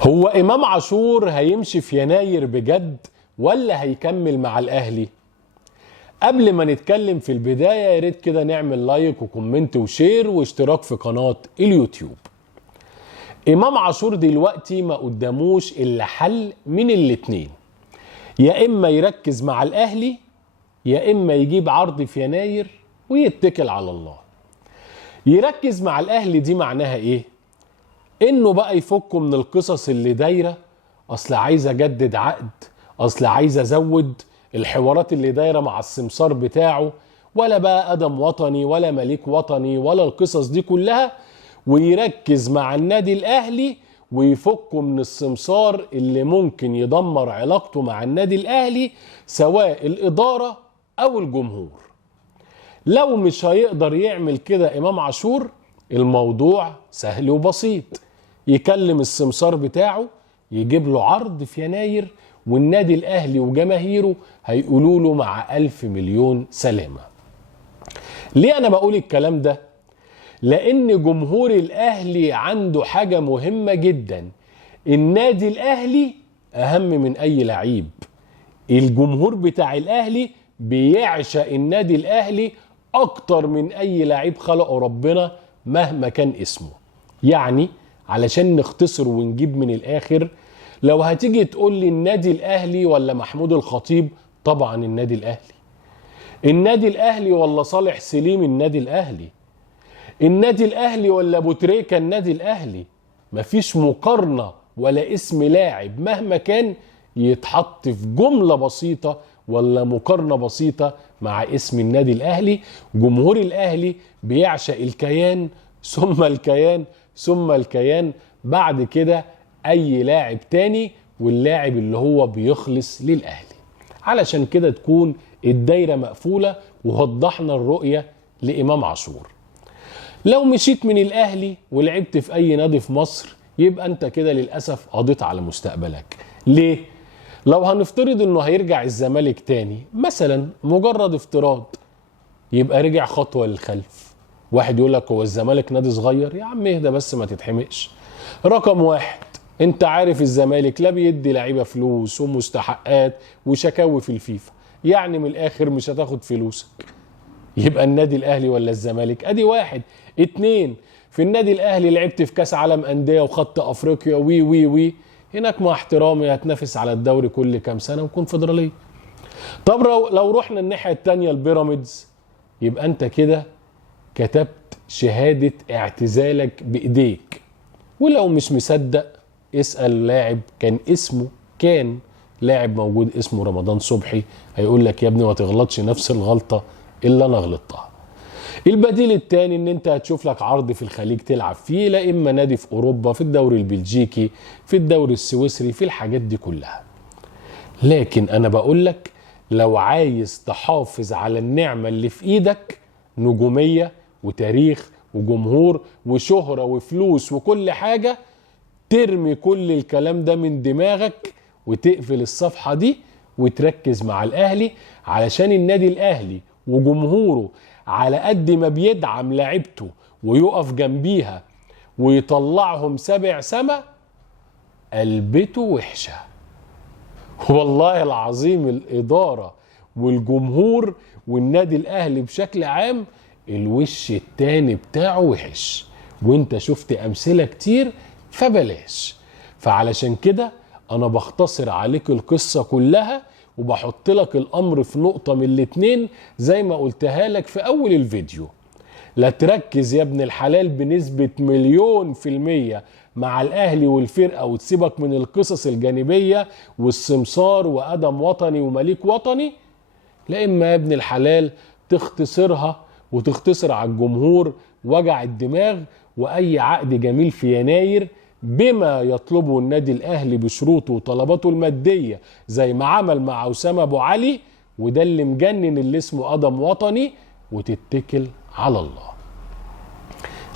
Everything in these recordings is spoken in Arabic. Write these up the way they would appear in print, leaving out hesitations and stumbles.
هو إمام عاشور هيمشي في يناير بجد ولا هيكمل مع الأهلي؟ قبل ما نتكلم في البداية يا ريت كده نعمل لايك وكومنت وشير واشتراك في قناة اليوتيوب. إمام عاشور دلوقتي ما قداموش إلا حل من الاتنين، يا إما يركز مع الأهلي يا إما يجيب عرض في يناير ويتكل على الله. يركز مع الأهلي دي معناها إيه؟ إنه بقى يفكوا من القصص اللي دايرة، أصل عايز أجدد عقد، أصل عايز أزود، الحوارات اللي دايرة مع السمسار بتاعه، ولا بقى أدم وطني ولا مليك وطني ولا القصص دي كلها، ويركز مع النادي الأهلي ويفكوا من السمسار اللي ممكن يدمر علاقته مع النادي الأهلي سواء الإدارة أو الجمهور. لو مش هيقدر يعمل كده إمام عاشور، الموضوع سهل وبسيط، يكلم السمسار بتاعه يجيب له عرض في يناير، والنادي الأهلي وجماهيره هيقولوا له مع 1000 مليون سلامة. ليه أنا بقول الكلام ده؟ لأن جمهور الأهلي عنده حاجة مهمة جدا، النادي الأهلي أهم من أي لعيب. الجمهور بتاع الأهلي بيعشق النادي الأهلي أكتر من أي لعيب خلقه ربنا مهما كان اسمه. يعني علشان نختصر ونجيب من الآخر، لو هتيجي تقول لي النادي الأهلي ولا محمود الخطيب، طبعا النادي الأهلي. النادي الأهلي ولا صالح سليم، النادي الأهلي. النادي الأهلي ولا أبو تريكة، النادي الأهلي. مفيش مقارنة ولا اسم لاعب مهما كان يتحط في جملة بسيطة ولا مقارنة بسيطة مع اسم النادي الأهلي. جمهور الأهلي بيعشق الكيان ثم الكيان ثم الكيان، بعد كده أي لاعب تاني، واللاعب اللي هو بيخلص للأهلي. علشان كده تكون الدايرة مقفولة ووضحنا الرؤية لإمام عاشور. لو مشيت من الأهلي ولعبت في أي نادي في مصر، يبقى أنت كده للأسف قضيت على مستقبلك. ليه؟ لو هنفترض انه هيرجع الزمالك تاني مثلا، مجرد افتراض، يبقى رجع خطوة للخلف. واحد يقول لك هو الزمالك نادي صغير؟ يا عم اهدى بس ما تتحمقش. رقم واحد، انت عارف الزمالك لا بيدي لعيبة فلوس ومستحقات وشكاوي في الفيفا، يعني من الاخر مش هتاخد فلوسك. يبقى النادي الاهلي ولا الزمالك؟ ادي واحد. اتنين، في النادي الاهلي لعبت في كاس عالم اندية وخدت افريقيا وي وي وي، هناك مع احترامي هتنافس على الدوري كل كام سنة وكونفدرالية. طب لو رحنا الناحية التانية البيراميدز، يبقى انت كده كتبت شهادة اعتزالك بايديك. ولو مش مصدق اسأل لاعب كان لاعب موجود اسمه رمضان صبحي، هيقول لك يا ابني ما تغلطش نفس الغلطة اللي انا غلطتها. البديل التاني ان انت هتشوف لك عرض في الخليج تلعب فيه، لا اما نادي في اوروبا، في الدوري البلجيكي، في الدوري السويسري، في الحاجات دي كلها. لكن انا بقول لك لو عايز تحافظ على النعمة اللي في ايدك، نجومية وتاريخ وجمهور وشهرة وفلوس وكل حاجة، ترمي كل الكلام ده من دماغك وتقفل الصفحة دي وتركز مع الاهلي. علشان النادي الاهلي وجمهوره على قد ما بيدعم لعبته ويقف جنبيها ويطلعهم 7 سما، قلبته وحشة. والله العظيم الإدارة والجمهور والنادي الأهلي بشكل عام الوش التاني بتاعه وحش، وانت شفت أمثلة كتير، فبلاش. فعلشان كده أنا بختصر عليك القصة كلها وبحط لك الأمر في نقطة من الاتنين زي ما قلتها لك في أول الفيديو. لا تركز يا ابن الحلال بنسبة 100% مع الأهلي والفرقة وتسيبك من القصص الجانبية والسمسار وأدم وطني ومليك وطني، لا إما يا ابن الحلال تختصرها وتختصر على الجمهور وجع الدماغ، وأي عقد جميل في يناير بما يطلبه النادي الأهلي بشروطه وطلباته المادية زي ما عمل مع أسامة أبو علي، وده اللي مجنن اللي اسمه أدم وطني، وتتكل على الله.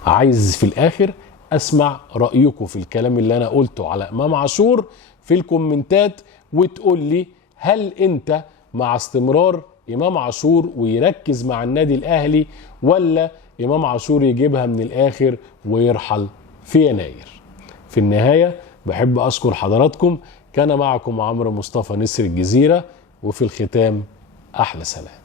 عايز في الآخر أسمع رأيكم في الكلام اللي أنا قلته على إمام عاشور في الكومنتات، وتقول لي هل أنت مع استمرار إمام عاشور ويركز مع النادي الأهلي، ولا إمام عاشور يجيبها من الآخر ويرحل في يناير؟ في النهاية بحب أشكر حضراتكم. كان معكم عمرو مصطفى، نسر الجزيرة، وفي الختام أحلى سلام.